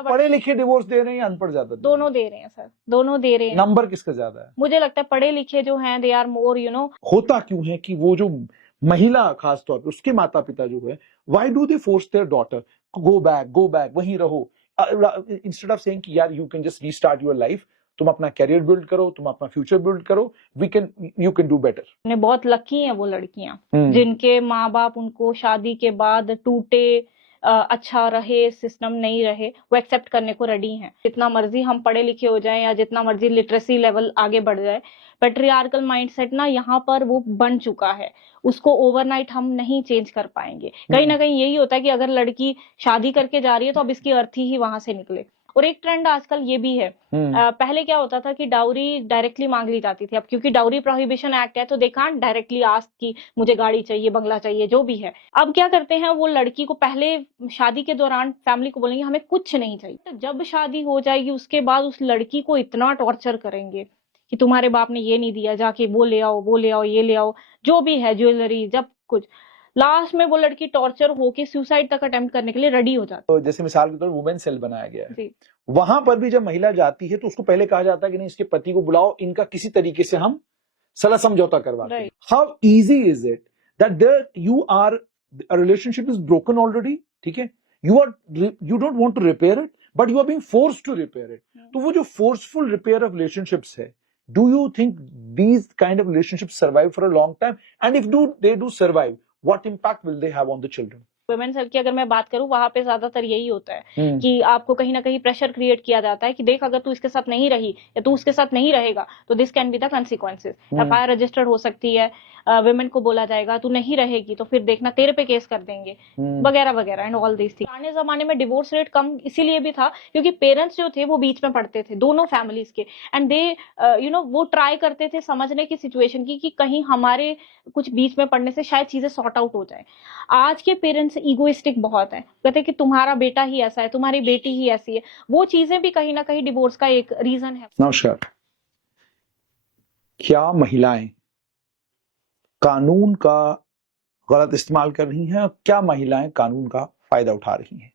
पढ़े लिखे डिवोर्स दे रहे हैं या अनपढ़ ज्यादा? दोनों दे रहे हैं सर, दोनों दे रहे हैं। नंबर किसका ज्यादा है? मुझे लगता है पढ़े लिखे जो हैं दे आर मोर होता क्यों है कि वो जो महिला खास तौर पे उसके माता पिता जो है, why do they force there daughter go back वहीं रहो, इंस्टेड ऑफ सेइंग कि यार you can just restart your life, तुम अपना कैरियर बिल्ड करो, तुम अपना फ्यूचर बिल्ड करो, यू कैन डू बेटर। बहुत लकी हैं वो लड़कियां जिनके माँ बाप उनको शादी के बाद टूटे, अच्छा रहे सिस्टम नहीं रहे, वो एक्सेप्ट करने को रेडी हैं। जितना मर्जी हम पढ़े लिखे हो जाएं या जितना मर्जी लिटरेसी लेवल आगे बढ़ जाए, पेट्रियार्कल माइंडसेट ना यहाँ पर वो बन चुका है, उसको ओवरनाइट हम नहीं चेंज कर पाएंगे। कहीं ना कहीं यही होता है कि अगर लड़की शादी करके जा रही है तो अब इसकी अर्थ ही वहां से निकले। और एक ट्रेंड आजकल ये भी है, पहले क्या होता था कि डाउरी डायरेक्टली मांग ली जाती थी, अब क्योंकि डाउरी प्रोहिबिशन एक्ट है तो दे कांट डायरेक्टली आस्क कि मुझे गाड़ी चाहिए, बंगला चाहिए, जो भी है। अब क्या करते हैं, वो लड़की को पहले शादी के दौरान फैमिली को बोलेंगे हमें कुछ नहीं चाहिए, तो जब शादी हो जाएगी उसके बाद उस लड़की को इतना टॉर्चर करेंगे कि तुम्हारे बाप ने ये नहीं दिया, जाके वो ले आओ, ये ले आओ, जो भी है ज्वेलरी, जब कुछ। लास्ट में वो लड़की टॉर्चर होके सुसाइड तक अटेम्प्ट करने के लिए रेडी हो जाती है। तो जैसे मिसाल के तौर पर वुमेन सेल बनाया गया है, वहां पर भी जब महिला जाती है तो उसको पहले कहा जाता है कि नहीं, इसके पति को बुलाओ, इनका किसी तरीके से हम सलाह समझौता करवाते हैं। How easy is it that there you are, a relationship is broken already, ठीक है, you don't want to repair it but you are being forced to repair it. तो वो जो forceful repair of relationships है, do you think these kind of relationships survive for a long time, and if they do survive, what impact will they have on the children? Women cell की अगर मैं बात करूं, वहां पे ज्यादातर यही होता है कि आपको कहीं ना कहीं प्रेशर क्रिएट किया जाता है कि देख अगर तू इसके साथ नहीं रही या तू उसके साथ नहीं रहेगा तो this can be the consequences, FIR registered हो सकती है, वुमेन को बोला जाएगा तू नहीं रहेगी तो फिर देखना तेरे पे केस कर देंगे, वगैरह वगैरह एंड ऑल दिस थिंग। पुराने जमाने में डिवोर्स रेट कम इसीलिए भी था क्योंकि पेरेंट्स जो थे वो बीच में पड़ते थे दोनों फैमिलीज के, एंड दे वो ट्राई करते थे समझने की सिचुएशन की कि कहीं हमारे कुछ बीच में पड़ने से शायद चीजें सॉर्ट आउट हो जाए। आज के पेरेंट्स ईगोइस्टिक बहुत है, कहते हैं कि तुम्हारा बेटा ही ऐसा है, तुम्हारी बेटी ही ऐसी है, वो चीजें भी कहीं ना कहीं डिवोर्स का एक रीजन है। नौशाद, क्या महिलाएं कानून का गलत इस्तेमाल कर रही हैं, क्या महिलाएं कानून का फायदा उठा रही हैं?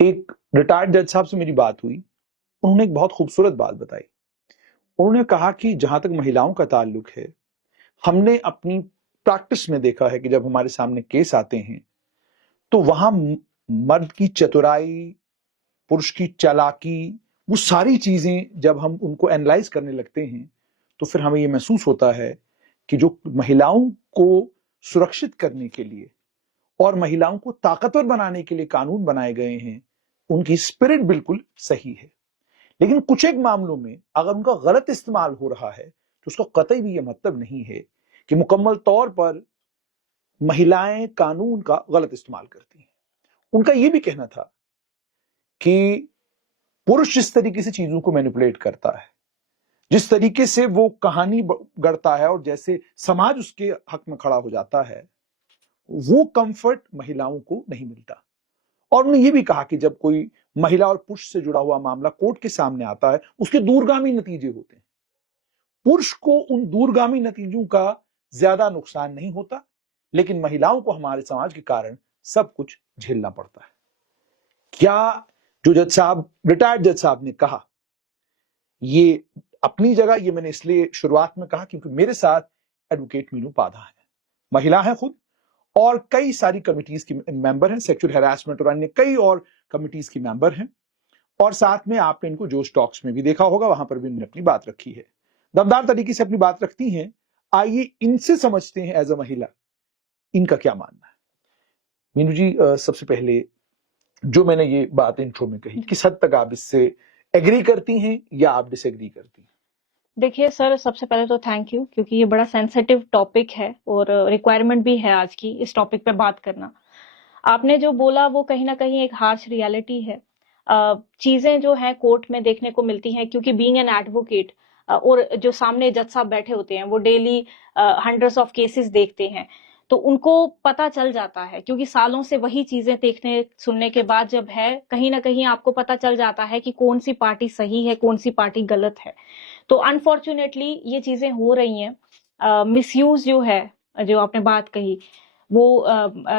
एक रिटायर्ड जज साहब से मेरी बात हुई, उन्होंने एक बहुत खूबसूरत बात बताई। उन्होंने कहा कि जहां तक महिलाओं का ताल्लुक है, हमने अपनी प्रैक्टिस में देखा है कि जब हमारे सामने केस आते हैं तो वहां मर्द की चतुराई, पुरुष की चालाकी, वो सारी चीजें जब हम उनको एनालाइज करने लगते हैं तो फिर हमें ये महसूस होता है कि जो महिलाओं को सुरक्षित करने के लिए और महिलाओं को ताकतवर बनाने के लिए कानून बनाए गए हैं, उनकी स्पिरिट बिल्कुल सही है। लेकिन कुछ एक मामलों में अगर उनका गलत इस्तेमाल हो रहा है तो उसका कतई भी यह मतलब नहीं है कि मुकम्मल तौर पर महिलाएं कानून का गलत इस्तेमाल करती हैं। उनका यह भी कहना था कि पुरुष जिस तरीके से चीजों को मैनिपुलेट करता है, जिस तरीके से वो कहानी गढ़ता है और जैसे समाज उसके हक में खड़ा हो जाता है, वो कंफर्ट महिलाओं को नहीं मिलता। और उन्होंने ये भी कहा कि जब कोई महिला और पुरुष से जुड़ा हुआ मामला कोर्ट के सामने आता है, उसके दूरगामी नतीजे होते हैं। पुरुष को उन दूरगामी नतीजों का ज्यादा नुकसान नहीं होता, लेकिन महिलाओं को हमारे समाज के कारण सब कुछ झेलना पड़ता है। क्या जो जज साहब, रिटायर्ड जज साहब ने कहा, ये अपनी जगह, ये मैंने इसलिए शुरुआत में कहा क्योंकि मेरे साथ एडवोकेट मीनू पाधा है, महिला है खुद, और कई सारी कमिटीज की मेंबर हैं, सेक्सुअल हैरासमेंट और अन्य कई और कमिटीज की मेंबर हैं, और साथ में आपने इनको जोश टॉक्स में भी देखा होगा, वहां पर भी उन्होंने अपनी बात रखी है, दमदार तरीके से अपनी बात रखती हैं। आइए इनसे समझते हैं एज अ महिला इनका क्या मानना है। मीनू जी, सबसे पहले जो मैंने ये बात इंट्रो में कही, किस हद तक आप इससे एग्री करती हैं या आप डिसएग्री करती हैं? देखिए सर, सबसे पहले तो थैंक यू, क्योंकि ये बड़ा सेंसिटिव टॉपिक है और रिक्वायरमेंट भी है आज की इस टॉपिक पे बात करना। आपने जो बोला वो कहीं ना कहीं एक हार्श रियलिटी है। चीजें जो है कोर्ट में देखने को मिलती हैं, क्योंकि बीइंग एन एडवोकेट और जो सामने जज साहब बैठे होते हैं वो डेली हंड्रेड्स ऑफ केसेस देखते हैं, तो उनको पता चल जाता है, क्योंकि सालों से वही चीजें देखने सुनने के बाद जब है, कहीं ना कहीं आपको पता चल जाता है कि कौन सी पार्टी सही है, कौन सी पार्टी गलत है। तो अनफॉर्चुनेटली ये चीजें हो रही हैं। मिसयूज जो है, जो आपने बात कही, वो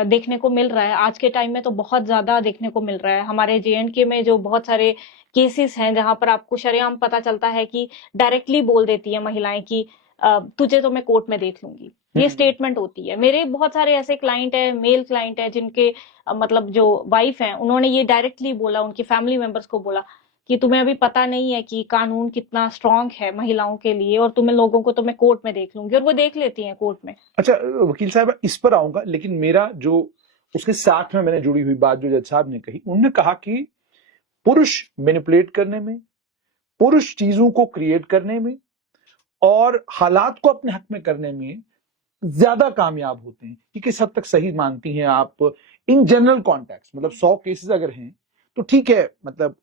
देखने को मिल रहा है। आज के टाइम में तो बहुत ज्यादा देखने को मिल रहा है। हमारे JNK में जो बहुत सारे केसेस हैं जहां पर आपको शरेआम पता चलता है कि डायरेक्टली बोल देती है महिलाएं कि तुझे तो मैं कोर्ट में देख लूंगी, ये स्टेटमेंट होती है। मेरे बहुत सारे ऐसे क्लाइंट है, मेल क्लाइंट है, जिनके मतलब जो वाइफ हैं उन्होंने ये डायरेक्टली बोला, उनकी फैमिली मेंबर्स को बोला कि तुम्हें अभी पता नहीं है कि कानून कितना स्ट्रांग है महिलाओं के लिए, और तुम्हें लोगों को तो मैं कोर्ट में देख लूंगी, और वो देख लेती हैं कोर्ट में। अच्छा वकील साहब इस पर आऊंगा, लेकिन मेरा जो उसके साथ में मैंने जुड़ी हुई बात जो जज साहब ने कही, उन्होंने कहा कि पुरुष मैनिपुलेट करने में, पुरुष चीजों को क्रिएट करने में और हालात को अपने हक में करने में ज्यादा कामयाब होते हैं। ये किस हद तक सही मानती हैं आप इन जनरल कॉन्टेक्स्ट? मतलब 100 केसेस अगर हैं तो ठीक है, मतलब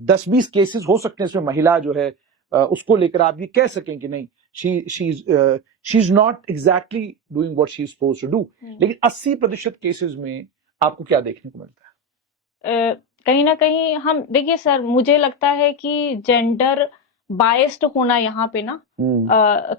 10-20 केसेस हो सकते हैं इसमें महिला जो है उसको लेकर आप ये कह सकें कि नहीं, she is not exactly doing what she is supposed to do, लेकिन 80% केसेस में आपको क्या देखने को मिलता है? कहीं ना कहीं हम देखिए सर, मुझे लगता है कि जेंडर बायस्ड होना यहाँ पे ना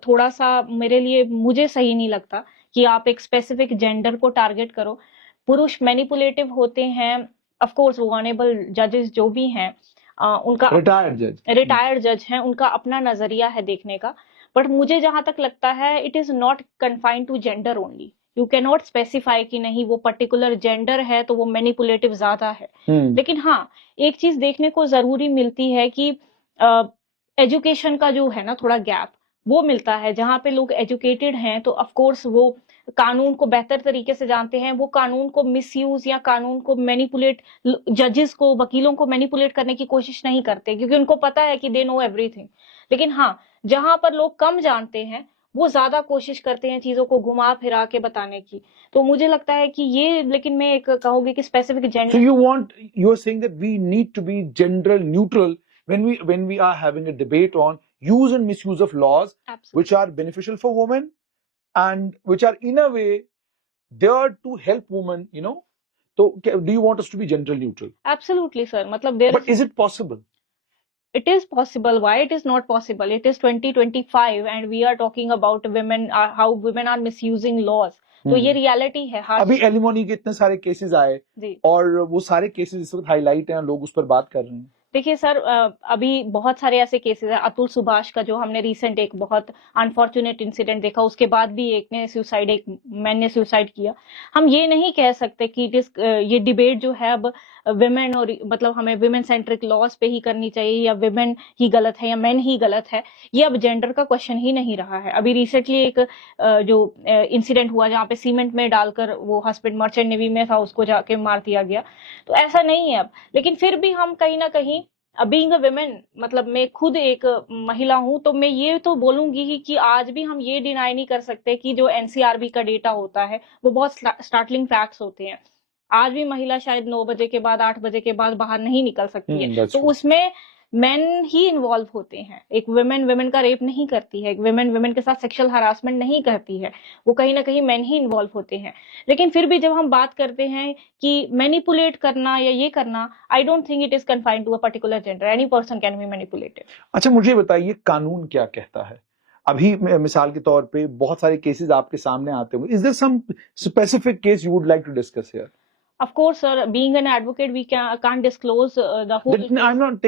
थोड़ा सा मेरे लिए, मुझे सही नहीं लगता कि आप एक स्पेसिफिक जेंडर को टारगेट करो। पुरुष मैनिपुलेटिव होते हैं, ऑफ कोर्स वो ऑनेबल जजेस जो भी हैं उनका रिटायर्ड जज हैं, उनका अपना नजरिया है देखने का। बट मुझे जहां तक लगता है it is not confined to gender only. You can not specify कि नहीं वो पर्टिकुलर जेंडर है तो वो मैनिपुलेटिव ज्यादा है। लेकिन हाँ, एक चीज देखने को जरूरी मिलती है कि एजुकेशन का जो है ना थोड़ा गैप वो मिलता है। जहां पे लोग एजुकेटेड हैं तो ऑफ कोर्स वो कानून को बेहतर तरीके से जानते हैं, वो कानून को मिसयूज या कानून को मैनिपुलेट, जजेस को, वकीलों को मैनिपुलेट करने की कोशिश नहीं करते, क्योंकि उनको पता है कि दे नो एवरीथिंग। लेकिन हाँ, जहां पर लोग कम जानते हैं वो ज्यादा कोशिश करते हैं चीजों को घुमा फिरा के बताने की। तो मुझे लगता है कि ये, लेकिन मैं एक कहूंगी कि specific gender, you are saying that we need to be gender neutral when we are having a debate on use and misuse of laws. Absolutely. Which are beneficial for women and which are in a way there to help women, you know. So do you want us to be gender neutral? Absolutely sir, matlab there but is it possible? It is possible. Why it is not possible? It is 2025 and we are talking about women, how women are misusing laws. तो ये reality है। अभी alimony के इतने सारे cases आए और वो सारे केसेस इस वक्त हाईलाइट हैं, लोग उस पर बात कर रहे हैं। देखिए सर, अभी बहुत सारे ऐसे केसेस हैं। अतुल सुभाष का जो हमने रिसेंट एक बहुत अनफॉर्चुनेट इंसिडेंट देखा, उसके बाद भी एक मैन ने सुसाइड किया। हम ये नहीं कह सकते कि ये डिबेट जो है अब विमेन और मतलब हमें विमेन सेंट्रिक लॉज पे ही करनी चाहिए, या विमेन ही गलत है या मेन ही गलत है। ये अब जेंडर का क्वेश्चन ही नहीं रहा है। अभी रिसेंटली एक जो इंसिडेंट हुआ जहाँ पे सीमेंट में डालकर वो हस्बैंड मर्चेंट नेवी में था, उसको जाके मार दिया गया। तो ऐसा नहीं है अब। लेकिन फिर भी हम कहीं ना कहीं बीइंग अ विमेन, मतलब मैं खुद एक महिला हूं, तो मैं ये तो बोलूंगी कि आज भी हम ये डिनाई नहीं कर सकते कि जो NCRB का डेटा होता है वो बहुत स्टार्टलिंग फैक्ट्स होते हैं। आज भी महिला शायद 9 बजे के बाद 8 बजे के बाद बाहर नहीं निकल सकती है। तो उसमें मेन ही इन्वॉल्व होते हैं। एक विमेन का रेप नहीं करती है, एक विमेन के साथ सेक्सुअल हरासमेंट नहीं करती है, वो कहीं ना कहीं मेन ही इन्वॉल्व होते हैं। लेकिन फिर भी जब हम बात करते हैं कि मैनिपुलेट करना या ये करना, I don't think it is confined to a particular gender. Any person can be manipulated. अच्छा मुझे बताइए, कानून क्या कहता है? अभी मिसाल के तौर पे बहुत सारे केसेस आपके सामने आते होंगे। Is there some specific case you would like to discuss here? Of course, sir, being an advocate, we can't disclose the whole. I'm not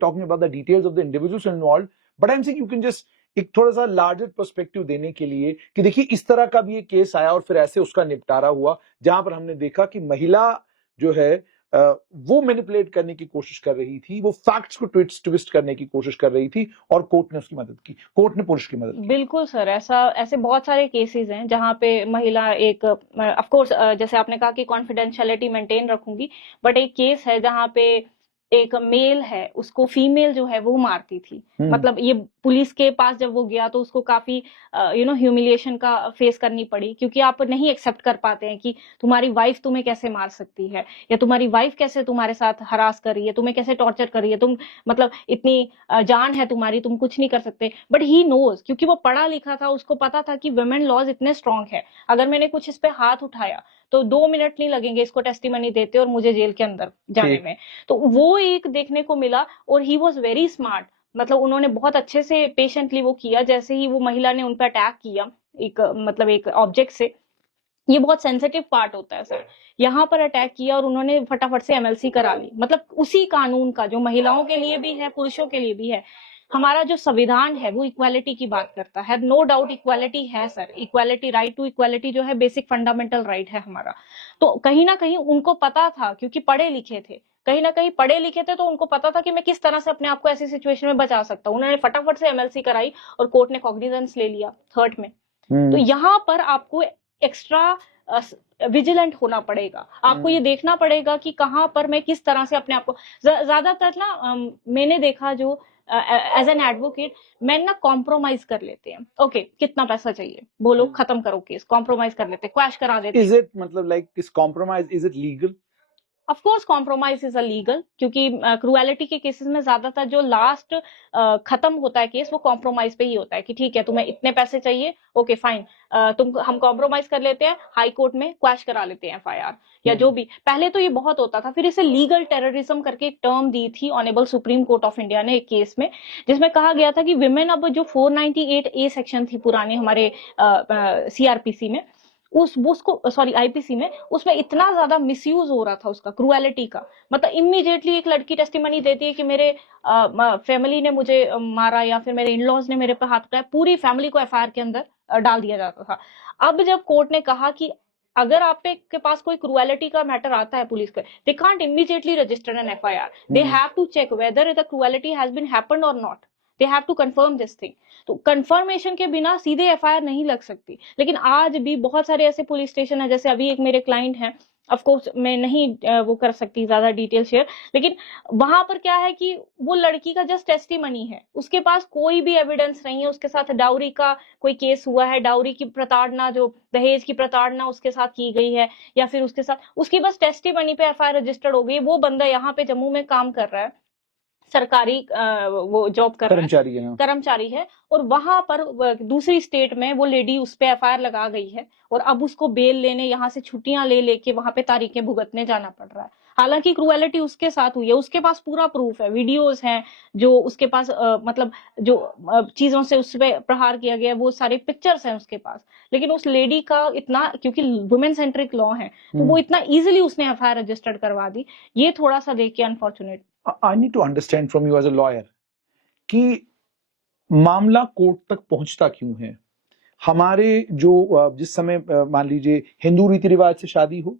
talking about the details of the individuals involved, but I'm saying you can just एक थोड़ा सा larger perspective देने के लिए कि देखिए इस तरह का भी एक केस आया और फिर ऐसे उसका निपटारा हुआ, जहां पर हमने देखा कि महिला जो है वो मैनिपुलेट करने की कोशिश कर रही थी, वो फैक्ट्स को ट्विस्ट करने की कोशिश कर रही थी और कोर्ट ने उसकी मदद की, कोर्ट ने पुरुष की मदद की। बिल्कुल सर, ऐसे बहुत सारे केसेस हैं जहां पे महिला एक, ऑफ कोर्स जैसे आपने कहा कि कॉन्फिडेंशियलिटी मेंटेन रखूंगी, बट एक केस है जहां पे एक मेल है, उसको फीमेल जो है वो मारती थी। मतलब ये पुलिस के पास जब वो गया तो उसको काफी ह्यूमिलिएशन का फेस करनी पड़ी, क्योंकि आप नहीं एक्सेप्ट कर पाते हैं कि तुम्हारी वाइफ तुम्हें कैसे मार सकती है, या तुम्हारी वाइफ कैसे तुम्हारे साथ हरास कर रही है, तुम्हें कैसे टॉर्चर कर रही है, तुम मतलब इतनी जान है तुम्हारी, तुम कुछ नहीं कर सकते। बट ही नोज, क्योंकि वो पढ़ा लिखा था, उसको पता था कि वुमेन लॉज इतने स्ट्रांग है, अगर मैंने कुछ इस पे हाथ उठाया तो 2 मिनट नहीं लगेंगे इसको टेस्टिमनी देते और मुझे जेल के अंदर जाने में। तो वो एक देखने को मिला, और ही वॉज वेरी स्मार्ट। मतलब उन्होंने बहुत अच्छे से पेशेंटली वो किया। जैसे ही वो महिला ने उन पर अटैक किया एक मतलब एक ऑब्जेक्ट से, ये बहुत सेंसिटिव पार्ट होता है सर। यहाँ पर अटैक किया और उन्होंने फटाफट से एमएलसी करा ली, मतलब उसी कानून का जो महिलाओं के लिए भी है पुरुषों के लिए भी है। हमारा जो संविधान है वो इक्वालिटी की बात करता है, नो डाउट इक्वालिटी है sir, equality, right to equality जो है बेसिक फंडामेंटल राइट है हमारा। तो कहीं ना कहीं उनको पता था, क्योंकि पढ़े लिखे थे, कहीं ना कहीं पढ़े लिखे थे, तो उनको पता था कि मैं किस तरह से अपने आप को ऐसी सिचुएशन में बचा सकता हूँ। उन्होंने फटाफट से एमएलसी कराई और कोर्ट ने कॉग्निजेंस ले लिया थर्ड में। तो यहाँ पर आपको एक्स्ट्रा विजिलेंट होना पड़ेगा, आपको ये देखना पड़ेगा कि कहाँ पर मैं किस तरह से अपने आप को, ज्यादातर ना मैंने देखा जो एज एन एडवोकेट मैं ना कॉम्प्रोमाइज कर लेते हैं। ओके, कितना पैसा चाहिए बोलो, खत्म करो केस, कॉम्प्रोमाइज कर लेते हैं, क्वैश करा देते हैं। इज इट मतलब like this compromise, is it legal? Of course compromise is illegal, क्योंकि क्रुएलिटी के केसेस में ज्यादातर जो लास्ट खत्म होता है केस वो कॉम्प्रोमाइज पे ही होता है कि ठीक है तुम्हें इतने पैसे चाहिए, ओके फाइन, हम कॉम्प्रोमाइज कर लेते हैं, हाई कोर्ट में क्वैश करा लेते हैं एफआईआर या जो भी। पहले तो ये बहुत होता था, फिर इसे लीगल टेररिज्म करके एक टर्म दी थी honourable supreme court of India ने एक केस में, जिसमें कहा गया था कि विमेन, अब जो 498A सेक्शन थी पुराने हमारे सीआरपीसी में, उसको सॉरी आईपीसी में, उसमें इतना ज्यादा मिसयूज हो रहा था उसका, क्रुएलिटी का। मतलब इमीडिएटली एक लड़की टेस्टिमनी देती है कि मेरे फैमिली ने मुझे मारा या फिर मेरे इन-लॉज ने मेरे पे हाथ उठाया, पूरी फैमिली को एफआईआर के अंदर डाल दिया जाता था। अब जब कोर्ट ने कहा कि अगर आप के पास कोई क्रुएलिटी का मैटर आता है पुलिस के, they can't immediately register an FIR, they have to check whether the cruelty has been happened और not, they have to confirm this thing. तो कंफर्मेशन के बिना सीधे एफआईआर नहीं लग सकती। लेकिन आज भी बहुत सारे ऐसे पुलिस स्टेशन है, जैसे अभी एक मेरे क्लाइंट हैं, ऑफ कोर्स मैं नहीं वो कर सकती ज्यादा डिटेल शेयर, लेकिन वहां पर क्या है कि वो लड़की का जस्ट टेस्टिमनी है, उसके पास कोई भी एविडेंस नहीं है, उसके साथ डाउरी का कोई केस हुआ है, डाउरी की प्रताड़ना, जो दहेज की प्रताड़ना उसके साथ की गई है, या फिर उसके साथ उसकी बस टेस्टिमनी पे एफआईआर रजिस्टर्ड हो गई। वो बंदा यहाँ पे जम्मू में काम कर रहा है, सरकारी वो जॉब कर रहा है, कर्मचारी है, और वहां पर दूसरी स्टेट में वो लेडी उस पे एफआईआर लगा गई है, और अब उसको बेल लेने यहाँ से छुट्टियां ले लेके वहां पे तारीखें भुगतने जाना पड़ रहा है। हालांकि क्रुएलिटी उसके साथ हुई है, उसके पास पूरा प्रूफ है, वीडियोस हैं जो उसके पास, मतलब जो चीजों से उस पे प्रहार किया गया, वो सारे पिक्चर्स हैं उसके पास। लेकिन उस लेडी का इतना, क्योंकि वुमेन सेंट्रिक लॉ है, तो वो इतना इजिली उसने एफआईआर रजिस्टर्ड करवा दी। ये थोड़ा सा देख के unfortunate. I need to understand from you as a lawyer कि मामला कोर्ट तक पहुंचता क्यों है। हमारे जो जिस समय मान लीजिए हिंदू रीति रिवाज से शादी हो,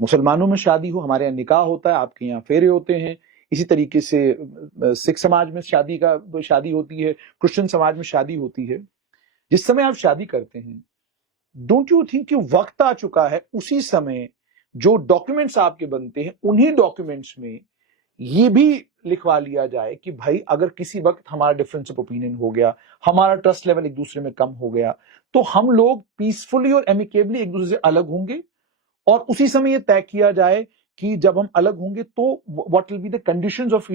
मुसलमानों में शादी हो, हमारे यहाँ निकाह होता है, आपके यहाँ फेरे होते हैं, इसी तरीके से सिख समाज में शादी होती है, क्रिश्चियन समाज में शादी होती है। जिस समय आप शादी करते हैं, डोंट यू थिंक कि वक्त आ चुका है उसी समय जो डॉक्यूमेंट्स आपके बनते हैं उन्हीं डॉक्यूमेंट्स में ये भी लिखवा लिया जाए कि भाई अगर किसी वक्त हमारा डिफरेंस ऑफ ओपिनियन हो गया, हमारा ट्रस्ट लेवल एक दूसरे में कम हो गया, तो हम लोग पीसफुली और एमिकेबली एक दूसरे से अलग होंगे, और उसी समय ये तय किया जाए कि जब हम अलग होंगे तो what will be the conditions of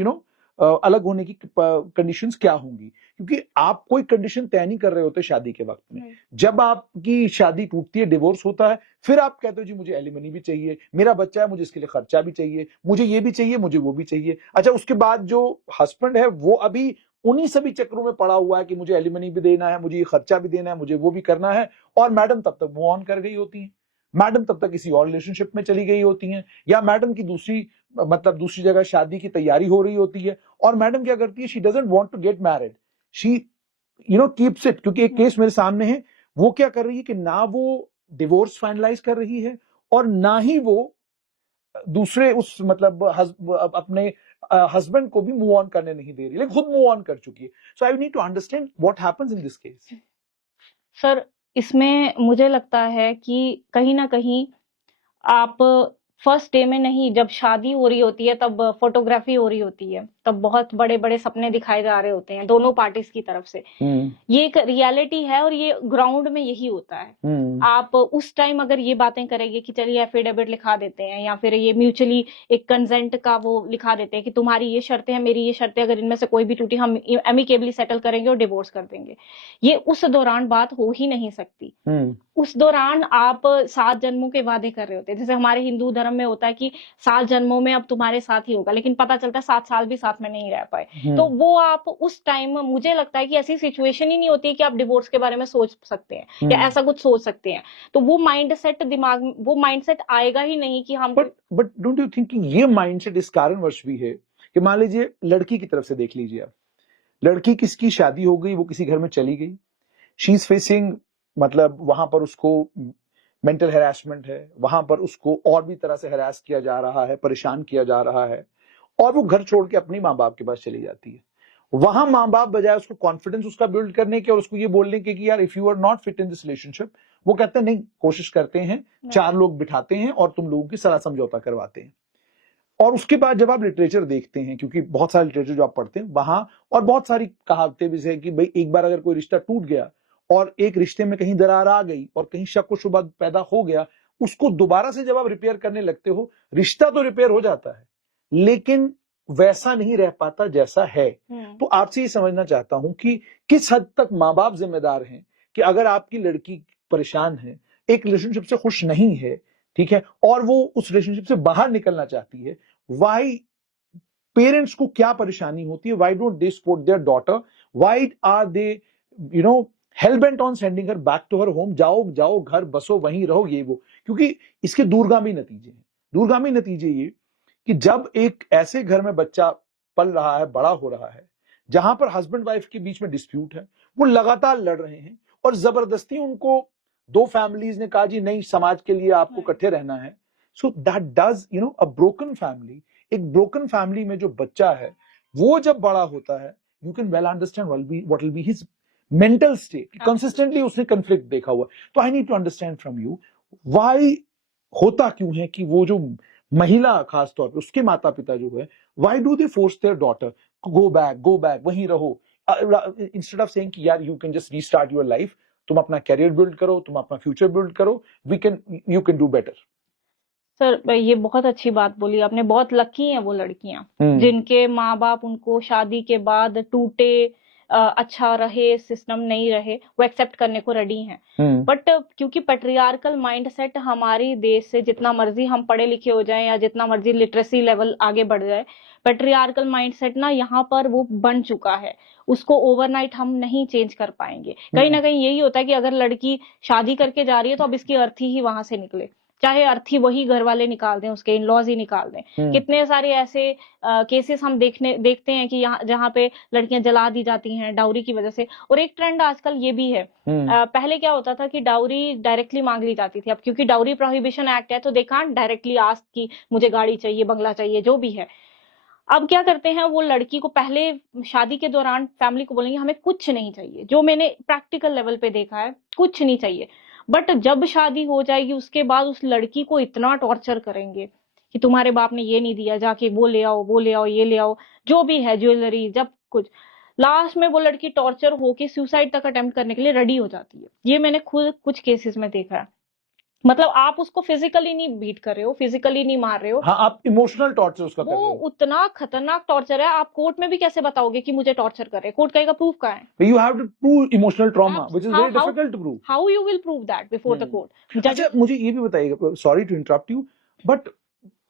अलग होने की कंडीशंस क्या होंगी। क्योंकि आप कोई कंडीशन तय नहीं कर रहे होते शादी के वक्त में। जब आपकी शादी टूटती है, डिवोर्स होता है, फिर आप कहते हो जी मुझे एलिमनी भी चाहिए, मेरा बच्चा है, मुझे इसके लिए खर्चा भी चाहिए, मुझे ये भी चाहिए, मुझे वो भी चाहिए। अच्छा, उसके बाद जो हस्बैंड है वो अभी उन्हीं सभी चक्रों में पड़ा हुआ है कि मुझे एलिमनी भी देना है, मुझे ये खर्चा भी देना है, मुझे वो भी करना है, और मैडम तब तक मूव ऑन कर गई होती है, मैडम तब तक किसी और रिलेशनशिप में चली गई होती हैं, या मैडम की दूसरी जगह शादी की तैयारी हो रही होती है, और मैडम क्या करती है, she doesn't want to get married, she keeps it. क्योंकि एक केस मेरे सामने है, वो क्या कर रही है कि ना वो डिवोर्स फाइनलाइज कर रही है, और ना ही वो दूसरे उस अपने हस्बैंड को भी मूव ऑन करने नहीं दे रही, लेकिन खुद मूव ऑन कर चुकी है। So I need to understand what happens in this case. Sir, इसमें मुझे लगता है कि कहीं ना कहीं आप फर्स्ट डे में नहीं, जब शादी हो रही होती है तब फोटोग्राफी हो रही होती है, तब बहुत बड़े बड़े सपने दिखाए जा रहे होते हैं दोनों पार्टीज की तरफ से। ये एक रियलिटी है, और ये ग्राउंड में यही होता है। आप उस टाइम अगर ये बातें करेंगे कि चलिए एफिडेविट लिखा देते हैं, या फिर ये म्यूचुअली एक कंसेंट का वो लिखा देते हैं कि तुम्हारी ये शर्तें हैं, मेरी ये शर्तें, अगर इनमें से कोई भी टूटी हम एमिकेबली सेटल करेंगे और डिवोर्स कर देंगे, ये उस दौरान बात हो ही नहीं सकती। उस दौरान आप 7 जन्मों के वादे कर रहे होते हैं। जैसे हमारे हिंदू धर्म धर्म में होता है कि 7 जन्मों में अब तुम्हारे साथ ही होगा, लेकिन पता चलता है 7 साल भी साथ में नहीं रह पाए। तो वो आप उस टाइम, मुझे लगता है कि ऐसी सिचुएशन ही नहीं होती है कि आप डिवोर्स के बारे में सोच सकते हैं या ऐसा कुछ सोच सकते हैं। तो वो माइंडसेट दिमाग में, वो माइंडसेट आएगा ही नहीं कि हम। बट डोंट यू थिंक कि ये माइंडसेट इस कारणवश भी है कि मान लीजिए लड़की की तरफ से देख लीजिए आप, लड़की किसकी शादी हो गई, वो किसी घर में चली गई, शी इज फेसिंग, मतलब वहां पर उसको मेंटल हैरेसमेंट है, वहां पर उसको और भी तरह से हैरास किया जा रहा है, परेशान किया जा रहा है, और वो घर छोड़ के अपने माँ बाप के पास चली जाती है। वहां माँ बाप बजाय उसको कॉन्फिडेंस उसका बिल्ड करने के और उसको ये बोलने के कि यार if you are not fit in this relationship, वो कहते हैं नहीं, कोशिश करते हैं, 4 लोग बिठाते हैं और तुम लोगों की सलाह समझौता करवाते हैं। और उसके बाद जब आप लिटरेचर देखते हैं, क्योंकि बहुत सारे लिटरेचर जो आप पढ़ते हैं वहां, और बहुत सारी कहावतें भी है कि भाई एक बार अगर कोई रिश्ता टूट गया और एक रिश्ते में कहीं दरार आ गई और कहीं शक व शुबा पैदा हो गया, उसको दोबारा से जब आप रिपेयर करने लगते हो, रिश्ता तो रिपेयर हो जाता है लेकिन वैसा नहीं रह पाता जैसा है। तो आपसे ये समझना चाहता हूं कि किस हद तक माँ बाप जिम्मेदार हैं कि अगर आपकी लड़की परेशान है, एक रिलेशनशिप से खुश नहीं है, ठीक है, और वो उस रिलेशनशिप से बाहर निकलना चाहती है, वाई पेरेंट्स को क्या परेशानी होती है, why don't they support their daughter, why are they hell bent on sending her back to her home, जाओ जाओ घर बसो वहीं रहो, ये वो। क्योंकि इसके दूरगामी नतीजे हैं। दूरगामी नतीजे ये कि जब एक ऐसे घर में बच्चा पल रहा है, बड़ा हो रहा है, जहां पर हस्बैंड वाइफ के बीच में डिस्प्यूट है, वो लगातार लड़ रहे हैं और जबरदस्ती उनको 2 फैमिलीज ने कहा जी नहीं, समाज के लिए आपको इकट्ठे रहना है। So that does a broken family, एक ब्रोकन फैमिली में जो बच्चा है वो जब बड़ा होता है, you can well understand what will be his mental state. Consistently उसने कन्फ्लिक्ट देखा हुआ। तो I need to understand from you why, होता क्यों है कि वो जो महिला खास तौर पे उसके माता पिता जो है, why do they force there daughter go back वहीं रहो, इंस्टेड ऑफ सेइंग कि यार you can just restart your life, तुम अपना कैरियर बिल्ड करो, तुम अपना फ्यूचर बिल्ड करो, you can do better. Sir ये बहुत अच्छी बात बोली आपने। बहुत लकी हैं वो लड़कियां जिनके माँ बाप उनको शादी के बाद टूटे, अच्छा रहे, सिस्टम नहीं रहे, वो एक्सेप्ट करने को रेडी हैं। बट क्योंकि पेट्रियार्कल माइंडसेट हमारी देश से, जितना मर्जी हम पढ़े लिखे हो जाएं या जितना मर्जी लिटरेसी लेवल आगे बढ़ जाए, पेट्रियार्कल माइंडसेट ना यहाँ पर वो बन चुका है। उसको ओवरनाइट हम नहीं चेंज कर पाएंगे। कहीं ना कहीं यही होता है कि अगर लड़की शादी करके जा रही है तो अब इसकी अर्थी ही वहां से निकले, चाहे अर्थी वही घर वाले निकाल दें, उसके इन लॉज ही निकाल दें। कितने सारे ऐसे केसेस हम देखते हैं कि यहाँ जहाँ पे लड़कियां जला दी जाती हैं डाउरी की वजह से। और एक ट्रेंड आजकल ये भी है, पहले क्या होता था कि डाउरी डायरेक्टली मांग ली जाती थी। अब क्योंकि डाउरी प्रोहिबिशन एक्ट है तो दे कांट डायरेक्टली आस्क कि मुझे गाड़ी चाहिए, बंगला चाहिए, जो भी है। अब क्या करते हैं, वो लड़की को पहले शादी के दौरान फैमिली को बोलेंगे हमें कुछ नहीं चाहिए, जो मैंने प्रैक्टिकल लेवल पे देखा है, कुछ नहीं चाहिए। बट जब शादी हो जाएगी उसके बाद उस लड़की को इतना टॉर्चर करेंगे कि तुम्हारे बाप ने ये नहीं दिया, जाके वो ले आओ, वो ले आओ, ये ले आओ, जो भी है, ज्वेलरी, जब कुछ। लास्ट में वो लड़की टॉर्चर होके सुसाइड तक अटेम्प्ट करने के लिए रेडी हो जाती है। ये मैंने खुद कुछ केसेस में देखा है। मतलब आप उसको फिजिकली नहीं बीट कर रहे हो, फिजिकली नहीं मार रहे हो, हाँ, आप इमोशनल टॉर्चर उसका कर रहे हो। वो उतना खतरनाक टॉर्चर है। आप कोर्ट में भी कैसे बताओगे कि मुझे टॉर्चर कर रहे हैं? कोर्ट कहेगा प्रूफ कहाँ है? You have to prove emotional trauma, which is very difficult to prove. How you will prove that before the court? अच्छा, मुझे ये भी बताइएगा, sorry to interrupt you, but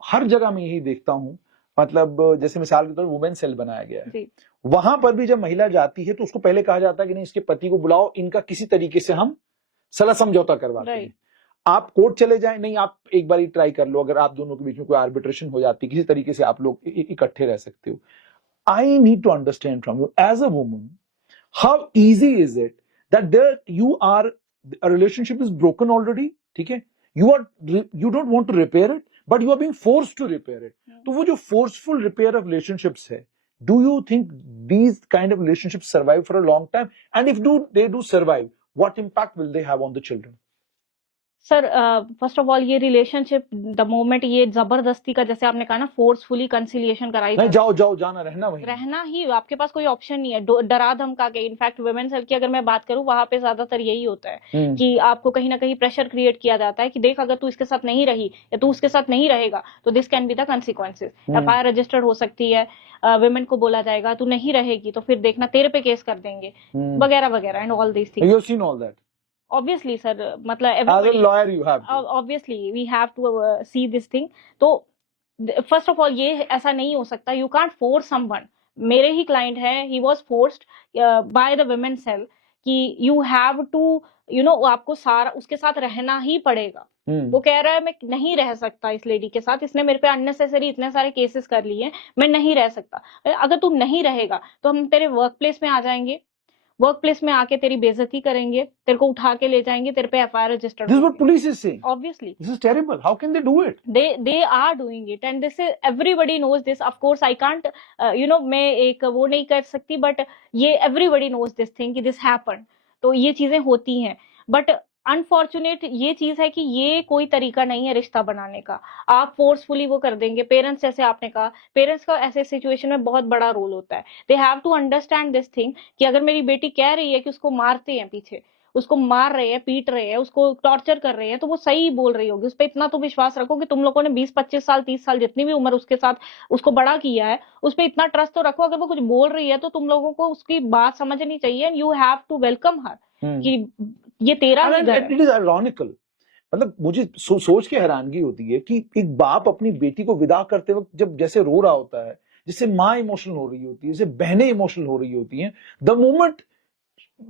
हर जगह मैं यही देखता हूँ, मतलब जैसे मिसाल के तौर पर वुमेन सेल बनाया गया है, वहां पर भी जब महिला जाती है तो उसको पहले कहा जाता है कि नहीं, इसके पति को बुलाओ, इनका किसी तरीके से हम सलाह समझौता करवाते हैं। आप कोर्ट चले जाएं, नहीं आप एक बार ट्राई कर लो, अगर आप दोनों के बीच में कोई आर्बिट्रेशन हो जाती है, किसी तरीके से आप लोग इकट्ठे रह सकते हो। I need to understand from you as a woman, how easy is it that there you are, a relationship is broken already, ठीक है, you don't want to repair it, but you are being forced to repair it. तो वो जो forceful repair of relationships है, do you think these kind of relationships survive for a long time? And if they do survive, what impact will they have on the children? Sir first of all ये relationship the moment ये जबरदस्ती का, जैसे आपने कहा ना, forcefully conciliation कराई, नहीं जाओ जाओ जाना, रहना वहीं, रहना ही, आपके पास कोई ऑप्शन नहीं है, डरा धमका के। इनफैक्ट वुमेन सेल की अगर मैं बात करूं, वहां पे ज्यादातर यही होता है कि आपको कहीं ना कहीं प्रेशर क्रिएट किया जाता है कि देख, अगर तू इसके साथ नहीं रही या तू उसके साथ नहीं रहेगा तो this can be the consequences. FIR registered हो सकती है, वुमेन को बोला जाएगा तू नहीं रहेगी तो फिर देखना तेरे पे केस कर देंगे, वगैरह वगैरह, and all this things. You have seen all that? Obviously sir, मतलब As a everybody, lawyer you have to. obviously we have to see this thing. तो फर्स्ट ऑफ ऑल ये ऐसा नहीं हो सकता, यू कांट फोर्स समवन. मेरे ही client है, he was forced by the women cell कि यू हैव टू आपको सारा उसके साथ रहना ही पड़ेगा. वो कह रहा है मैं नहीं रह सकता इस लेडी के साथ, इसने मेरे पे अननेसेसरी इतने सारे केसेस कर लिए, मैं नहीं रह सकता. अगर तुम नहीं रहेगा तो हम तेरे वर्क प्लेस में आ जाएंगे, वर्क प्लेस में आके तेरी बेइज्जती करेंगे, तेरे को उठा के ले जाएंगे, तेरे पे FIR registered. This is what police is saying. Obviously. This is terrible. How can they do it? They are doing it and this is everybody knows this. Of course I can't मैं एक वो नहीं कर सकती, but ये everybody knows this thing कि this happened. तो ये चीजें होती हैं, but अनफॉर्चुनेट ये चीज है कि ये कोई तरीका नहीं है रिश्ता बनाने का. आप फोर्सफुली वो कर देंगे. पेरेंट्स, जैसे आपने कहा, पेरेंट्स का ऐसे सिचुएशन में बहुत बड़ा रोल होता है. They have to understand this thing कि अगर मेरी बेटी कह रही है कि उसको मारते हैं, पीछे उसको मार रहे हैं, पीट रहे हैं, उसको टॉर्चर कर रहे हैं, तो वो सही बोल रही होगी. उस पर इतना तो विश्वास रखो कि तुम लोगों ने 20-25 साल 30 साल जितनी भी उम्र उसके साथ उसको बड़ा किया है, उस पर इतना ट्रस्ट तो रखो. अगर वो कुछ बोल रही है तो तुम लोगों को उसकी बात समझनी चाहिए and you have to welcome her कि ये तेरा ही घर है. It is ironical. मतलब मुझे सोच के हैरानगी होती है कि एक बाप अपनी बेटी को विदा करते वक्त जब जैसे रो रहा होता है, जिससे माँ इमोशनल हो रही होती है, जैसे बहनें इमोशनल हो रही होती हैं, द मोमेंट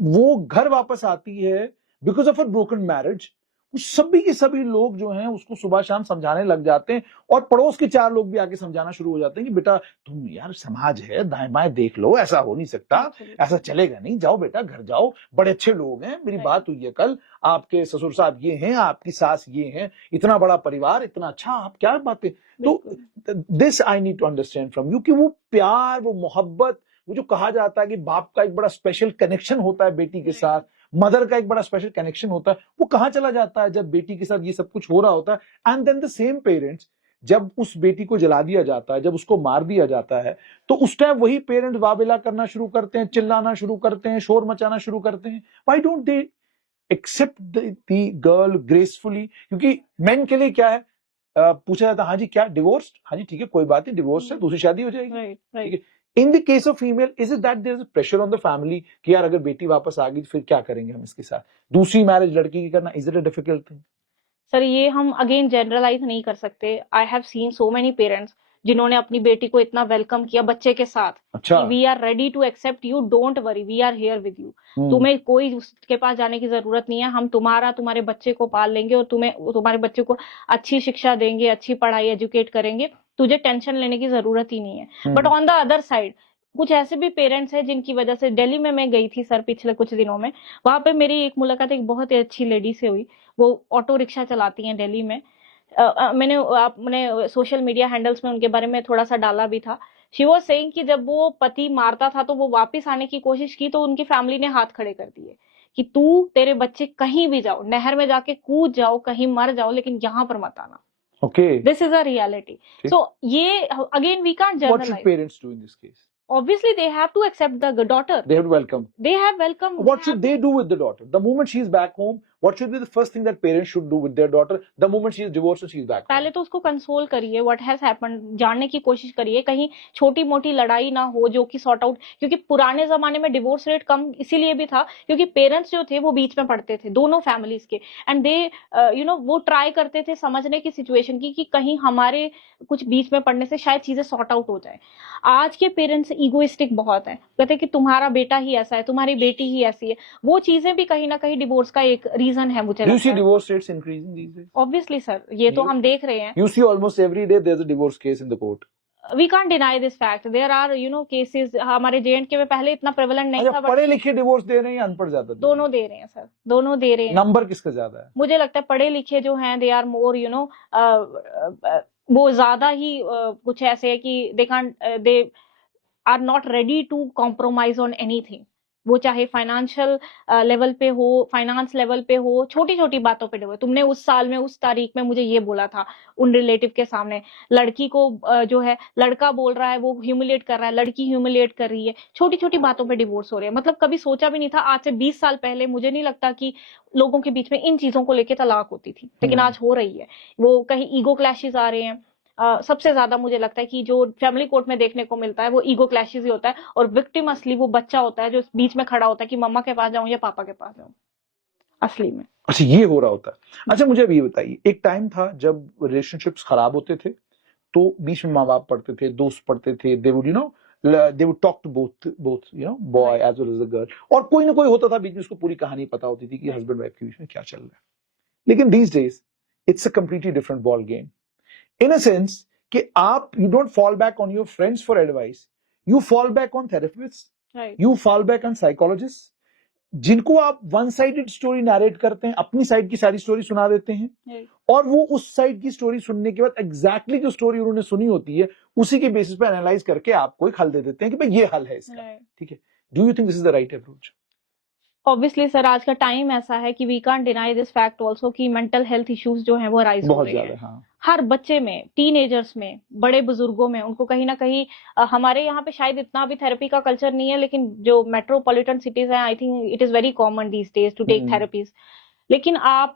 वो घर वापस आती है because of a broken marriage, सभी के सभी लोग जो हैं उसको सुबह शाम समझाने लग जाते हैं और पड़ोस के 4 लोग भी आके समझाना शुरू हो जाते हैं कि बेटा तुम यार समाज है, दाएं बाएं देख लो, ऐसा हो नहीं सकता, ऐसा चलेगा नहीं, जाओ बेटा घर जाओ, बड़े अच्छे लोग हैं, मेरी बात हुई है कल, आपके ससुर साहब ये हैं, आपकी सास ये हैं, इतना बड़ा परिवार, इतना अच्छा, आप क्या बातें. तो this I need to understand from you कि वो प्यार, वो मोहब्बत, वो जो कहा जाता है कि बाप का एक बड़ा स्पेशल कनेक्शन होता है बेटी के साथ, मदर का एक बड़ा स्पेशल कनेक्शन होता है, वो कहां चला जाता है जब बेटी के साथ ये सब कुछ हो रहा होता है. And then the same parents, जब उस बेटी को जला दिया जाता है, जब उसको मार दिया जाता है, तो उस टाइम वही पेरेंट्स वावेला करना शुरू करते हैं, चिल्लाना शुरू करते हैं, शोर मचाना शुरू करते हैं. Why don't they accept the girl gracefully? क्योंकि मेन के लिए क्या है, पूछा जाता है हाँ जी क्या डिवोर्स, हाँ जी ठीक है कोई बात नहीं, डिवोर्स है, दूसरी शादी हो जाएगी. ठीक है. In the case of female, is it that there is a pressure on the family कि यार अगर बेटी वापस आ गई तो फिर क्या करेंगे हम इसके साथ, दूसरी मैरिज लड़की की करना, is it a difficult thing? Sir ये हम अगेन जनरलाइज नहीं कर सकते. I have seen so many parents जिन्होंने अपनी बेटी को इतना वेलकम किया बच्चे के साथ. अच्छा. We are ready to accept you, don't worry, we are here with you. तुम्हें कोई उसके पास जाने की जरूरत नहीं है, हम तुम्हारे बच्चे को पाल लेंगे और तुम्हारे बच्चे को अच्छी शिक्षा देंगे, अच्छी पढ़ाई एजुकेट करेंगे, तुझे टेंशन लेने की जरूरत ही नहीं है. But on the other side कुछ ऐसे भी पेरेंट्स हैं जिनकी वजह से, दिल्ली में मैं गई थी सर पिछले कुछ दिनों में, वहां पे मेरी एक मुलाकात एक बहुत ही अच्छी लेडी से हुई. वो ऑटो रिक्शा चलाती हैं दिल्ली में. मैंने सोशल मीडिया हैंडल्स में उनके बारे में थोड़ा सा डाला भी था. शी वाज सेइंग कि जब वो पति मारता था तो वो वापस आने की कोशिश की तो उनकी फैमिली ने हाथ खड़े कर दिए कि तू, तेरे बच्चे कहीं भी जाओ, नहर में जाके कूद जाओ, कहीं मर जाओ, लेकिन यहाँ पर मत आना. Okay. This is a reality. Okay. So ये again we can't generalize. What should parents do in this case? Obviously they have to accept the daughter. They have to welcome. They have welcome. What should they do with the daughter? The moment she is back home, what should be the first thing that parents should do with their daughter the moment she is divorced and she is back home? पहले तो उसको console करिए, what has happened जानने की कोशिश करिए, कहीं छोटी मोटी लड़ाई ना हो जो कि सॉर्ट आउट. क्योंकि पुराने जमाने में डिवोर्स रेट कम इसीलिए भी था क्योंकि पेरेंट्स जो थे वो बीच में पड़ते थे दोनों फैमिलीज के, एंड दे वो ट्राई करते थे समझने की सिचुएशन की कि कहीं हमारे कुछ बीच में पड़ने से शायद चीजें सॉर्ट आउट हो जाए. आज के पेरेंट्स ईगोइस्टिक बहुत है, कहते हैं कि तुम्हारा बेटा ही ऐसा है, तुम्हारी बेटी ही ऐसी है. वो चीजें भी कहीं ना कहीं डिवोर्स का एक रीजन है मुझे लगता है. Divorce rates increasing these days? Obviously sir, ये तो हम देख रहे हैं. You see almost every day there's a divorce case in the court. We can't deny this fact. There are cases. हमारे J&K में पहले इतना prevalent नहीं था. पढ़े लिखे डिवोर्स दे रहे हैं या अनपढ़ ज्यादा? दोनों दे रहे हैं सर, दोनों दे रहे हैं. नंबर किसका ज्यादा है? मुझे लगता है पढ़े लिखे जो हैं they are more वो ज्यादा ही कुछ ऐसे है कि they are not ready to compromise on anything. वो चाहे फाइनेंशियल लेवल पे हो, फाइनेंस लेवल पे हो, छोटी छोटी बातों पे हो. तुमने उस साल में उस तारीख में मुझे ये बोला था उन रिलेटिव के सामने, लड़की को जो है लड़का बोल रहा है वो ह्यूमिलेट कर रहा है, लड़की ह्यूमिलेट कर रही है, छोटी छोटी बातों पे डिवोर्स हो रहे हैं. मतलब कभी सोचा भी नहीं था. आज से 20 साल पहले मुझे नहीं लगता कि लोगों के बीच में इन चीजों को लेकर तलाक होती थी, लेकिन आज हो रही है. वो कहीं ईगो क्लैशेस आ रहे हैं. सबसे ज्यादा मुझे लगता है कि जो फैमिली कोर्ट में देखने को मिलता है वो ईगो क्लैशेस ही होता है, और विक्टिम असली वो बच्चा होता है जो बीच में खड़ा होता है कि मम्मा के पास जाऊं या पापा के पास जाऊं. असली में। अच्छा, ये हो रहा होता है। अच्छा, मुझे अब ये बताइए, एक टाइम था जब रिलेशनशिप्स खराब होते थे तो बीच में माँ बाप पढ़ते थे, दोस्त पढ़ते थे, they would they would talk to both boy as well as a girl, और कोई ना कोई होता था बीच में, उसको पूरी कहानी पता होती थी कि हस्बैंड वाइफ के बीच में क्या चल रहा है। लेकिन these days it's a completely different ball game, in a sense कि आप you don't fall back on your friends for advice, you fall back on therapist, you fall back on psychologist, जिनको आप वन साइडेड स्टोरी नरेट करते हैं, अपनी side की सारी story सुना देते हैं, और वो उस साइड की स्टोरी सुनने के बाद एग्जैक्टली जो स्टोरी उन्होंने सुनी होती है उसी के बेसिस पे एनालाइज करके आपको एक हल दे देते हैं कि भाई ये हल है इसका, ठीक है। Do you think this is the right approach? Obviously sir, आज का टाइम ऐसा है कि we can't deny this fact also कि मेंटल हेल्थ इश्यूज जो हैं वो राइज हो रहे हैं। हाँ। हर बच्चे में, टीनेजर्स में, बड़े बुजुर्गों में, उनको कहीं ना कहीं हमारे यहाँ पे शायद इतना भी थेरेपी का कल्चर नहीं है, लेकिन जो मेट्रोपॉलिटन सिटीज हैं, I think it is very common these days to take therapies. लेकिन आप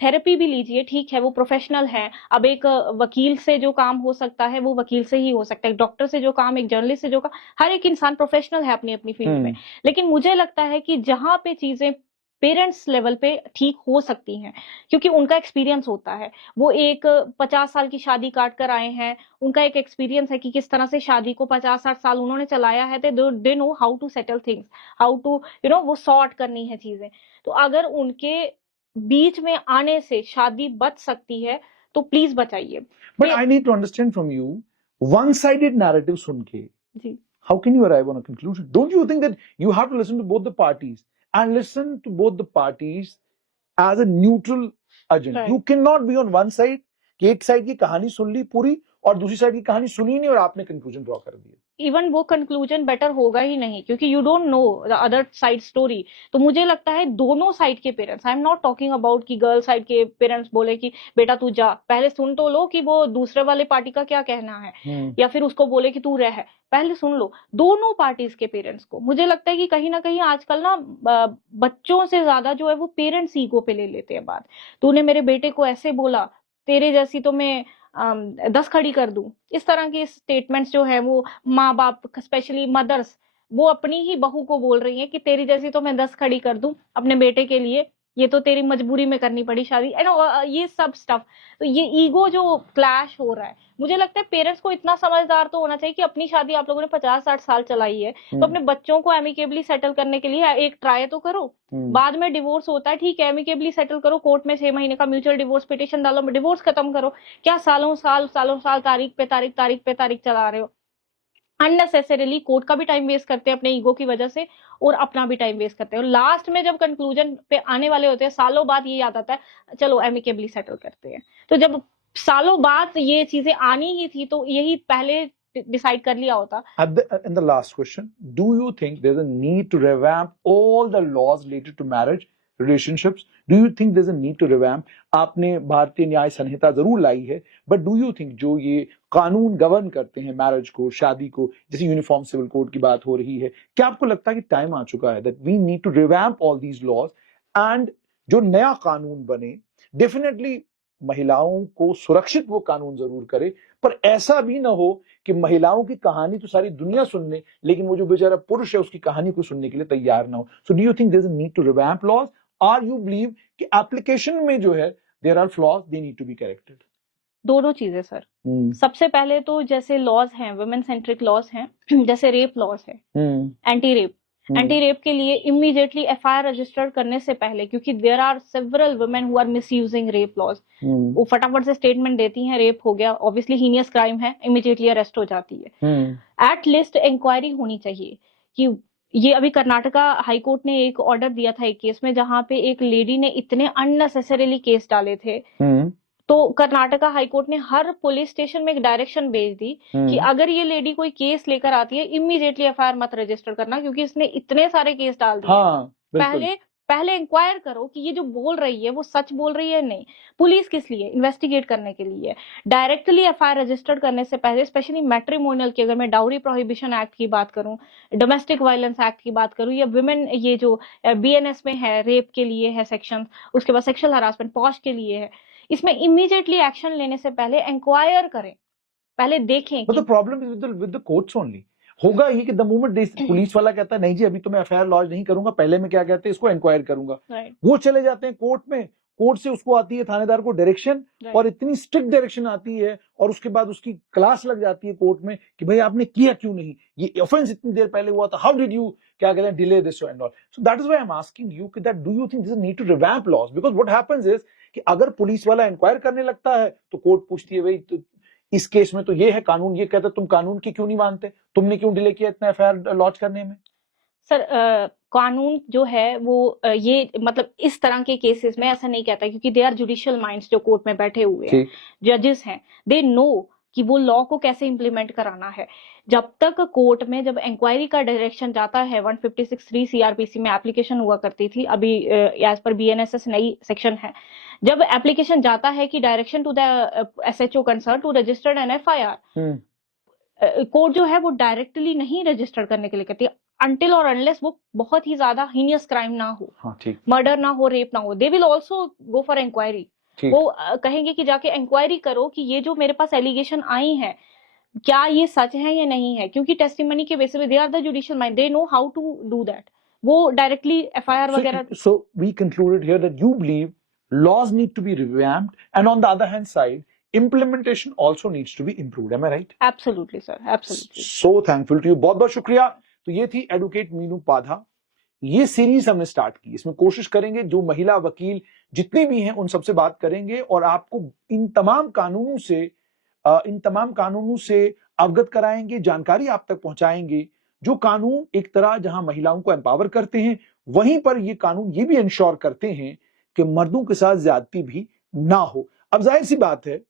थेरेपी भी लीजिए, ठीक है, वो प्रोफेशनल है। अब एक वकील से जो काम हो सकता है वो वकील से ही हो सकता है, डॉक्टर से जो काम, एक जर्नलिस्ट से जो काम, हर एक इंसान प्रोफेशनल है अपनी अपनी फील्ड में। लेकिन मुझे लगता है कि जहां पे चीजें पेरेंट्स लेवल पे ठीक हो सकती हैं, क्योंकि उनका एक्सपीरियंस होता है, वो एक 50 साल की शादी काट कर आए हैं, उनका एक एक्सपीरियंस है कि किस तरह से शादी को 50-60 साल उन्होंने चलाया है, they know how to settle things, how to वो सॉर्ट करनी है चीजें। तो अगर उनके बीच में आने से शादी बच सकती है तो प्लीज बचाइए। But I need to understand from you, one sided narrative सुन के जी, how can you arrive on a conclusion? Don't you think that you have to listen to both the parties and listen to both the parties as a neutral agent? Right. You cannot be on one side कि एक side की कहानी सुन ली पूरी और दूसरी side की कहानी सुनी नहीं और आपने कंक्लूजन ड्रॉ कर दिया। इवन वो कंक्लूजन बेटर होगा ही नहीं, क्योंकि you don't know the other side story. तो मुझे लगता है दोनों साइड के parents, I am not talking about कि गर्ल साइड के पेरेंट्स बोले कि बेटा तू जा, पहले सुन तो लो कि वो दूसरे वाले पार्टी का क्या कहना है, या फिर उसको बोले कि तू रह, पहले सुन लो दोनों पार्टीज के पेरेंट्स को। मुझे लगता है कि कहीं ना कहीं आजकल ना बच्चों से ज्यादा जो है वो पेरेंट्स ईगो पे ले लेते हैं बात। तूने मेरे बेटे को ऐसे बोला, तेरे जैसी तो मैं 10 खड़ी कर दूं, इस तरह की स्टेटमेंट्स जो है वो माँ बाप, स्पेशली मदर्स, वो अपनी ही बहू को बोल रही हैं कि तेरी जैसी तो मैं 10 खड़ी कर दूं अपने बेटे के लिए, ये तो तेरी मजबूरी में करनी पड़ी शादी, ये सब स्टफ। तो ये ईगो जो क्लैश हो रहा है, मुझे लगता है पेरेंट्स को इतना समझदार तो होना चाहिए कि अपनी शादी आप लोगों ने 50-60 साल चलाई है, तो अपने बच्चों को एमिकेबली सेटल करने के लिए एक ट्राई तो करो। बाद में डिवोर्स होता है, ठीक है, एमिकेबली सेटल करो, कोर्ट में 6 महीने का म्यूचुअल डिवोर्स पिटिशन डालो, डिवोर्स खत्म करो। क्या सालों साल तारीख पे तारीख चला रहे हो? अननेसेसरीली कोर्ट का भी टाइम वेस्ट करते हैं अपने ईगो की वजह से, और अपना भी टाइम वेस्ट करते हैं, और लास्ट में जब कंक्लूजन पे आने वाले होते हैं, सालों बाद ये याद आता है चलो एमिकेबली सेटल करते हैं। तो जब सालों बाद ये चीजें आनी ही थी तो यही पहले डिसाइड कर लिया होता। In the last question, do you think there's a need to revamp all the laws related to marriage, relationships? Do you think there's a need to revamp? आपने भारतीय न्याय संहिता जरूर लाई है, but do you think जो ये कानून govern करते हैं मैरिज को, शादी को, जैसे यूनिफॉर्म सिविल कोड की बात हो रही है, क्या आपको लगता है कि टाइम आ चुका है that we need to revamp all these laws and जो नया कानून बने, डेफिनेटली महिलाओं को सुरक्षित वो कानून जरूर करे, पर ऐसा भी ना हो कि महिलाओं की कहानी तो सारी दुनिया सुन ले, लेकिन वो जो बेचारा पुरुष है उसकी कहानी को सुनने के लिए तैयार ना हो। So do you think there is a need to revamp laws, और यू बिलीव कि एप्लीकेशन में जो है there are flaws, they need to be corrected? दोनों चीजें सर। सबसे पहले तो जैसे लॉज हैं, वुमेन सेंट्रिक लॉज हैं, जैसे रेप लॉज है, एंटी रेप के लिए इमीडिएटली एफआईआर रजिस्टर करने से पहले, क्योंकि there are several women who are misusing rape laws, वो फटाफट से स्टेटमेंट देती हैं रेप हो गया, ऑब्वियसली हीनियस क्राइम है, इमीडिएटली अरेस्ट हो जाती है। एट लीस्ट इंक्वायरी होनी चाहिए कि ये अभी कर्नाटका हाईकोर्ट ने एक ऑर्डर दिया था एक केस में, जहां पे एक लेडी ने इतने अननेसेसरीली केस डाले थे, तो कर्नाटका हाईकोर्ट ने हर पुलिस स्टेशन में एक डायरेक्शन भेज दी कि अगर ये लेडी कोई केस लेकर आती है इमीडिएटली एफआईआर मत रजिस्टर करना, क्योंकि इसने इतने सारे केस डाल दिए। पहले इंक्वायर करो कि ये जो बोल रही है वो सच बोल रही है नहीं। पुलिस किस लिए? इन्वेस्टिगेट करने के लिए। डायरेक्टली एफआईआर रजिस्टर्ड करने से पहले, स्पेशली मैट्रिमोनियल की, अगर मैं डाउरी प्रोहिबिशन एक्ट की बात करूं, डोमेस्टिक वायलेंस एक्ट की बात करूं, या विमेन ये जो बीएनएस में है रेप के लिए है सेक्शन, उसके बाद सेक्सुअल हरासमेंट पॉश के लिए है, इसमें इमीडिएटली एक्शन लेने से पहले इंक्वायर करें, पहले देखें। But the problem is with the courts only. होगा ही कि द मोमेंट पुलिस वाला कहता है नहीं जी अभी तो मैं एफआईआर लॉन्च नहीं करूंगा, पहले मैं क्या कहते हैं इसको इंक्वायर करूंगा, वो चले जाते हैं कोर्ट में, कोर्ट से उसको आती है थानेदार को डायरेक्शन, और इतनी स्ट्रिक्ट डायरेक्शन आती है और उसके बाद उसकी क्लास लग जाती है कोर्ट में कि भाई आपने किया क्यों नहीं, ये ऑफेंस इतनी देर पहले हुआ था, हाउ डिड यू क्या कहते हैं delay this and all. So that is why I am asking you कि that do you think this need to revamp laws, because what happens is कि अगर पुलिस वाला इंक्वायर करने लगता है तो कोर्ट पूछती है भाई तो इस केस में तो ये है कानून, ये कहता है तुम कानून की क्यों नहीं मानते, तुमने क्यों डिले किया इतना एफआईआर लॉन्च करने में। सर कानून जो है वो ये मतलब इस तरह के केसेस में ऐसा नहीं कहता, क्योंकि दे आर जुडिशियल माइंड्स जो कोर्ट में बैठे हुए हैं, जजेस हैं, दे नो कि वो लॉ को कैसे इंप्लीमेंट कराना है। जब तक कोर्ट में जब इंक्वायरी का डायरेक्शन जाता है 156(3) सीआरपीसी में एप्लीकेशन हुआ करती थी, अभी एज पर बीएनएसएस नई सेक्शन है, जब एप्लीकेशन जाता है कि direction to the SHO concern to registered an FIR, court जो है वो डायरेक्टली नहीं रजिस्टर करने के लिए कहती है अनटिल और अनलेस वो बहुत ही ज्यादा हीनियस क्राइम ना हो, मर्डर ना हो, रेप ना हो, they will also go for inquiry. वो कहेंगे कि जाके इंक्वायरी करो कि ये जो मेरे पास एलिगेशन आई है क्या ये सच है या नहीं है, क्योंकि टेस्टिमनी के बेसिस पे they are the judicial mind, they know how to do that, वो डायरेक्टली एफआईआर वगैरह। So we concluded here that you believe laws need to be revamped and on the other hand side implementation also needs to be improved, am I right? Absolutely sir, absolutely. So thankful to you, बहुत बहुत शुक्रिया। तो ये थी advocate Meenu पाधा। ये series हमने start की, इसमें कोशिश करेंगे जो महिला वकील जितनी भी हैं उन सबसे बात करेंगे और आपको इन तमाम कानूनों से अवगत कराएंगे, जानकारी आप तक पहुंचाएंगे। जो कानून एक तरह जहां महिलाओं को एम्पावर करते हैं, वहीं पर ये कानून ये भी इंश्योर करते हैं कि मर्दों के साथ ज्यादती भी ना हो। अब जाहिर सी बात है,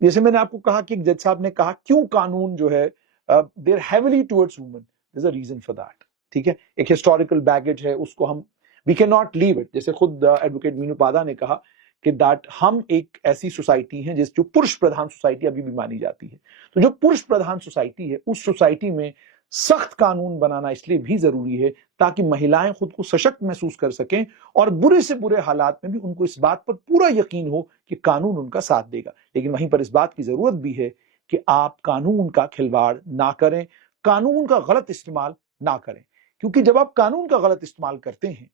जैसे मैंने आपको कहा कि एक जज साहब ने कहा क्यों कानून जो है there heavily towards women, there is a reason for that, ठीक है, एक हिस्टोरिकल बैगेज है, उसको हम we can not leave it. जैसे खुद एडवोकेट मीनू पाधा ने कहा कि दैट हम एक ऐसी सोसाइटी है जो पुरुष प्रधान सोसाइटी अभी भी मानी जाती है, तो जो पुरुष प्रधान सोसाइटी है उस सोसाइटी में सख्त कानून बनाना इसलिए भी जरूरी है ताकि महिलाएं खुद को सशक्त महसूस कर सकें और बुरे से बुरे हालात में भी उनको इस बात पर पूरा यकीन हो कि कानून उनका साथ देगा। लेकिन वहीं पर इस बात की जरूरत भी है कि आप कानून का खिलवाड़ ना करें, कानून का गलत इस्तेमाल ना करें, क्योंकि जब आप कानून का गलत इस्तेमाल करते हैं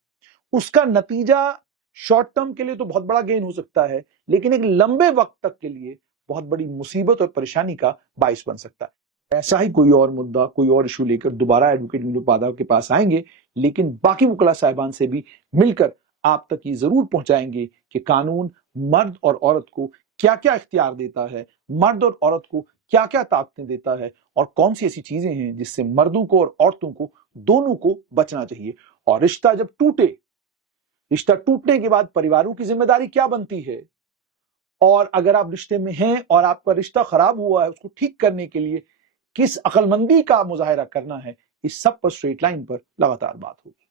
उसका नतीजा शॉर्ट टर्म के लिए तो बहुत बड़ा गेन हो सकता है, लेकिन एक लंबे वक्त तक के लिए बहुत बड़ी मुसीबत और परेशानी का बाइस बन सकता है। ऐसा ही कोई और मुद्दा, कोई और इशू लेकर दोबारा एडवोकेट मीनू पाधा के पास आएंगे, लेकिन बाकी वकीला साहिबान से भी मिलकर आप तक ये जरूर पहुंचाएंगे कि कानून मर्द और औरत को क्या क्या इख्तियार देता है, मर्द और औरत को क्या क्या ताकतें देता है और कौन सी ऐसी चीजें हैं जिससे मर्दों को और औरतों को दोनों को बचना चाहिए। और रिश्ता जब टूटे, रिश्ता टूटने के बाद परिवारों की जिम्मेदारी क्या बनती है, और अगर आप रिश्ते में हैं और आपका रिश्ता खराब हुआ है उसको ठीक करने के लिए किस अक्लमंदी का मुजाहिरा करना है, इस सब पर स्ट्रेट लाइन पर लगातार बात होगी।